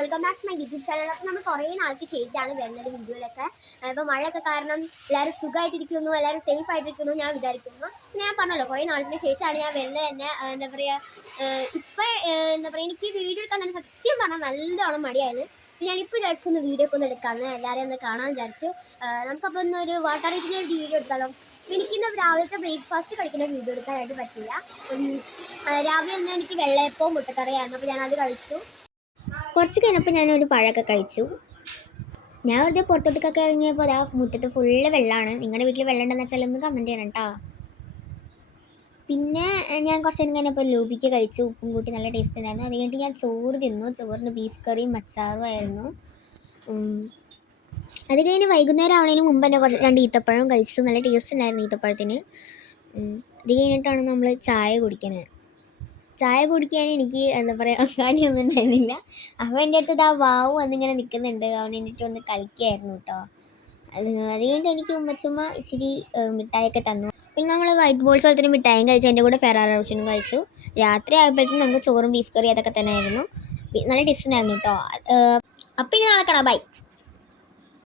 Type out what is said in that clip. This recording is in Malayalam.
Welcome back to my YouTube channel. അപ്പോൾ നമ്മൾ കുറേ നാൾക്ക് ശേഷമാണ് വരുന്നത് വീഡിയോയിലൊക്കെ. ഇപ്പോൾ മഴയൊക്കെ കാരണം എല്ലാവരും സുഖമായിട്ടിരിക്കുന്നു, എല്ലാവരും സേഫ് ആയിട്ടിരിക്കുന്നു ഞാൻ വിചാരിക്കുന്നു. ഞാൻ പറഞ്ഞല്ലോ കുറേ നാളിന് ശേഷമാണ് ഞാൻ വരുന്നത് തന്നെ. എന്താ പറയുക, ഇപ്പം എന്താ പറയുക, എനിക്ക് വീഡിയോ എടുക്കാൻ തന്നെ സത്യം പറഞ്ഞാൽ നല്ലോണം മടിയായിരുന്നു. ഞാനിപ്പോൾ വിചാരിച്ചൊന്ന് വീഡിയോ ഒക്കെ ഒന്ന് എടുക്കാമെന്ന്, എല്ലാവരെയും ഒന്ന് കാണാൻ വിചാരിച്ചു. നമുക്കപ്പോൾ ഒന്നൊരു വാട്ടർ റേറ്റിൻ്റെ വീഡിയോ എടുത്താലോ? എനിക്കിന്ന് രാവിലത്തെ ബ്രേക്ക്ഫാസ്റ്റ് കഴിക്കുന്ന വീഡിയോ എടുക്കാനായിട്ട് പറ്റില്ല. രാവിലെ തന്നെ എനിക്ക് വെള്ളയപ്പവും മുട്ടക്കറിയായിരുന്നു, അപ്പോൾ ഞാനത് കഴിച്ചു. കുറച്ച് കഴിഞ്ഞപ്പോൾ ഞാനൊരു പഴമൊക്കെ കഴിച്ചു. ഞാൻ വെറുതെ പുറത്തോട്ടൊക്കെ ഇറങ്ങിയപ്പോൾ അതാ മുറ്റത്ത് ഫുള്ള് വെള്ളമാണ്. നിങ്ങളുടെ വീട്ടിൽ വെള്ളം ഉണ്ടെന്ന് വെച്ചാൽ ഒന്ന് കമൻറ്റ് ചെയ്യണം കേട്ടോ. പിന്നെ ഞാൻ കുറച്ച് നേരം കഴിഞ്ഞപ്പോൾ ലൂബിക്ക് കഴിച്ചു. ഉപ്പും കൂട്ടി നല്ല ടേസ്റ്റ് ഉണ്ടായിരുന്നു. അത് കഴിഞ്ഞിട്ട് ഞാൻ ചോറ് തിന്നു. ചോറിന് ബീഫ് കറിയും അച്ചാറും ആയിരുന്നു. അത് കഴിഞ്ഞ് വൈകുന്നേരം ആവുന്നതിന് മുമ്പ് തന്നെ രണ്ട് ഈത്തപ്പഴം കഴിച്ചു. നല്ല ടേസ്റ്റ് ഉണ്ടായിരുന്നു ഈത്തപ്പഴത്തിന്. അത് കഴിഞ്ഞിട്ടാണ് നമ്മൾ ചായ കുടിക്കുന്നത്. ചായ കുടിക്കാൻ എനിക്ക് എന്താ പറയുക അങ്ങാടിയൊന്നും ഉണ്ടായിരുന്നില്ല. അപ്പോൾ എൻ്റെ അടുത്ത് ഇതാ വാവു വന്നിങ്ങനെ നിൽക്കുന്നുണ്ട്. അവൻ എന്നിട്ട് ഒന്ന് കളിക്കുകയായിരുന്നു കേട്ടോ. അത് കഴിഞ്ഞിട്ട് എനിക്ക് ഉമ്മച്ചുമ്മ ഇച്ചിരി മിഠായിയൊക്കെ തന്നു. പിന്നെ നമ്മൾ വൈറ്റ് ബോൾസ് പോലത്തെ മിഠായും കഴിച്ചു. എൻ്റെ കൂടെ ഫെറാറോ റോഷനും കഴിച്ചു. രാത്രി ആയപ്പോഴത്തേക്കും നമുക്ക് ചോറും ബീഫ് കറി അതൊക്കെ തന്നെ ആയിരുന്നു. നല്ല ടേസ്റ്റ് ഉണ്ടായിരുന്നു കേട്ടോ. അപ്പം ഇനി നാളെ കാണാം. ബൈ.